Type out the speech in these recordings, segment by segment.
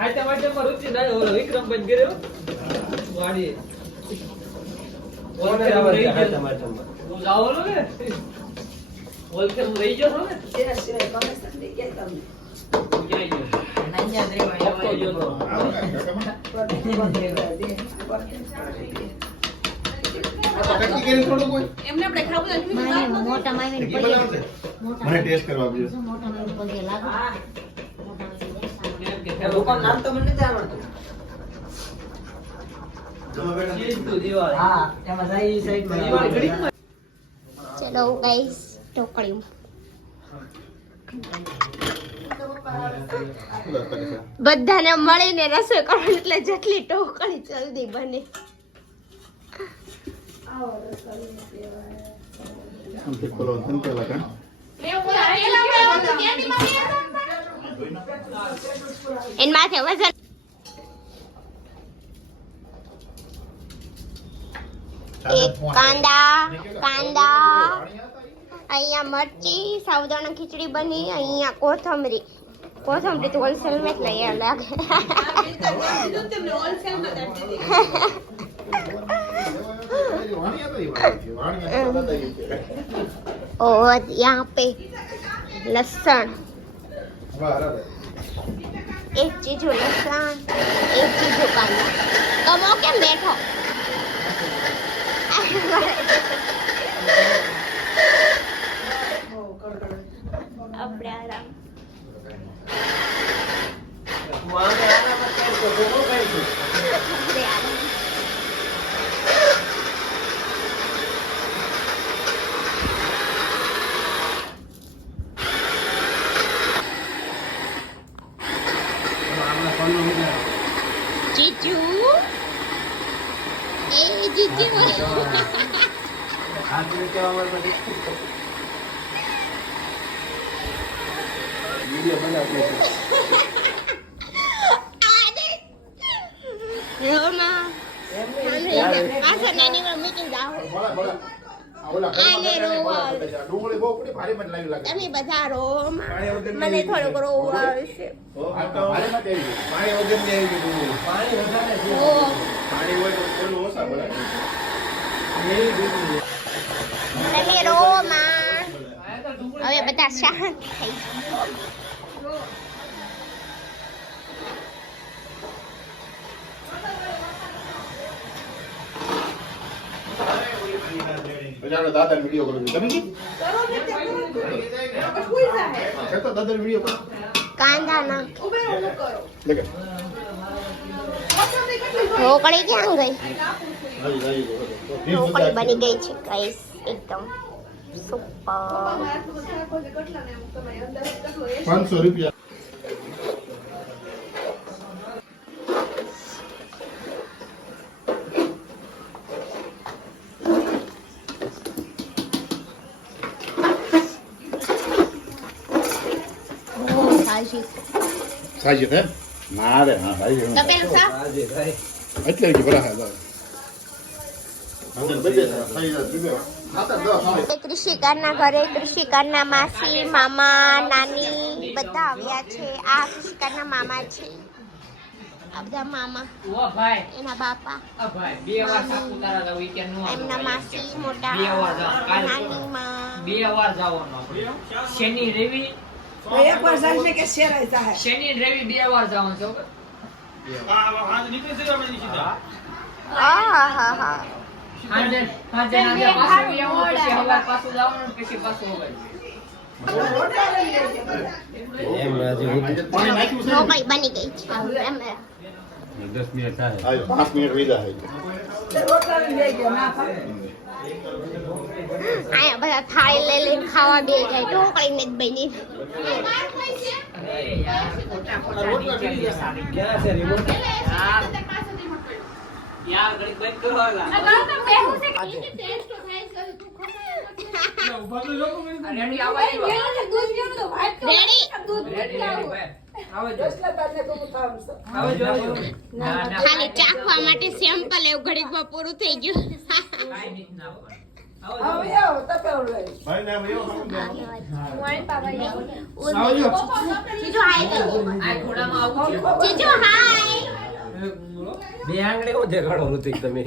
Item આઈટમમાં રુચિ ના ઓલો વિક્રમ બંધ કર્યો. વાડી ને હોલસેલ રહી ગયો. ને સિવાય સિવાય ગમે છે કે તમને. હું ક્યાંય ગયો? ઓપ્પો ગયો તો. એમને આપણે ખાવું છે, એમની વાત નથી. મોટામાં આવીને ટીકી પગે- બનાવશે? બેસાડો. એમ નામ તો મને નથી આવડતું. ચલો ગાઈસ ઢોકળી બધાને મળીને રસોઈ કરો એટલે જેટલી ઢોકળી જલ્દી બને. આમથી ખોલો, એન માથે વજન એક કાંદા કાંદા અહીંયા મરચી સાબુદાણા ખીચડી બની અહીંયા કોથમરી. કોથમરી તો હોલસેલ મેં જ લઈએ લાગે. और यहाँ पे लहसन एक चीज हो लहसन एक चीज हो कांदा कमो के बैठो પડી, ભારે મને લાગ્યું લાગે. તમે બધા રોમા પાણી મને થોડુંક રોવું આવશે આ તો ભારે માં આવી ગયું. પાણી વગરની આવી ગયું ડુંગળી. પાણી વધારે છે. ઓ પાણી હોય તો ઓછા પડે. એવી ડુંગળી. તમે રોમા હવે બધા શાંત થઈ દાદાને વીડિયો કરું. તમે કી? કરો ને ઢોકળી ક્યાં ગઈ. ઢોકળી બની ગઈ છે ગાઈસ એકદમ સુપર? પાંચસો રૂપિયા સાજી સાજી છે કે બરા હા અંદર બધે સાજી છે બીજે ખાતા દસ આવે. કૃષિકારના ઘરે કૃષિકારના માસી મામા નાની બધા આવ્યા છે. આ કૃષિકારના મામા છે. આ બધા મામા એના બાપા. એમના માસી મોટા નાની માં બે વાર જવાનો શનિ રવિ તો એકવાર જાય ને કે શેરાઈ જાય. શનિ ને રવિ બે વાર જવાનું છે હા હા હા સાંજે સાંજે સાંજે પાછું બી પછી પાછું જવાનું પછી પાછું બની ગઈ દસ મિનિટ થાય. પાંચ મિનિટ. અહીંયા બધા થાળી લઈ લઈને ખાવા બે જાય ઢોકળી ને જ બની. ખાલી ચાખવા માટે સેમ્પલ એવું ઘડીકમાં પૂરું થઈ ગયું. નથી બે આંગળી હું દેખાડો ઋતિક તમે.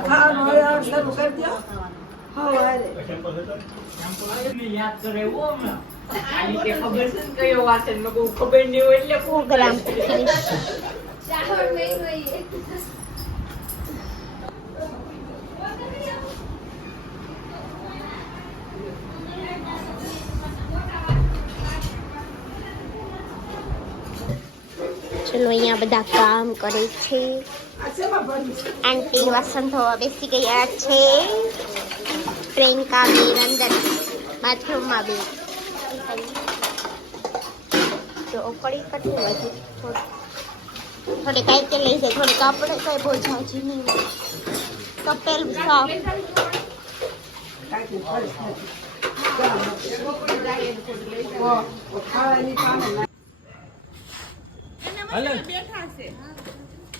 ખાવાનું હવે શરૂ કરી દો ચલો અહીંયા બધા કામ કરે છે? આંટી વસંત હોવા બેસી ગયા છે પ્રિયંકા બેન અંદર બાથરૂમમાં બે તો કડી કટી બધી થોડી થોડી કાંઈ કે લઈ જાય થોડી કાપડે કઈ બહુ છે નહીં કપેલ સાફ કાંઈક ફરક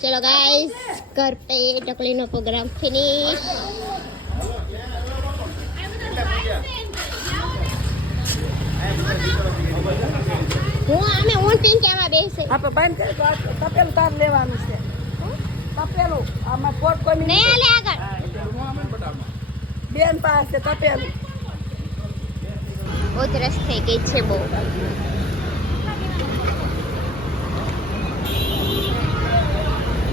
નથી. ઓ, ઓ ખાવાની પાને ના- ચલો ગાઈસ ઘર पे टकली प्रोग्राम फिनिश હું આમે હું પિંક્યામાં બેસે આપણે બંધ કરી તો આ તપેલું તાર લેવાનું છે તપેલું આમાં પોટ કોઈ ને આલે આગળ બેન પાસે તપેલું ઉધરસ થઈ ગઈ છે બહુ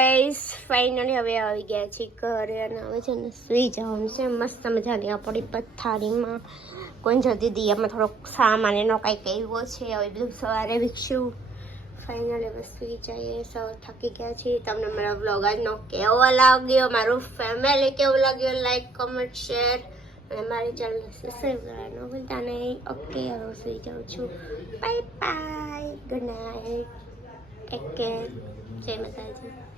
ગાઈસ ફાઇનલી હવે આવી ગયા છે ઘરે અને હવે છે ને સુઈ જવાનું છે. મસ્ત મજાની આપણી પથારીમાં. કોઈ દીદી એમાં થોડોક સામાન એનો કાંઈક એવો છે. હવે બધું સવારે વીખશું ફાઇનલી હવે સુઈ જઈએ. સૌ થાકી ગયા છીએ. તમને મારો બ્લોગ આજનો કેવો લાગ્યો? મારું ફેમિલી કેવું લાગ્યું? લાઈક કમેન્ટ શેર અને મારી ચેનલ સબસ્ક્રાઈબ કરવાનું ભૂલતા નહીં. ઓકે હવે સુઈ જાઉં છું. Bye bye good night take care જય માતાજી.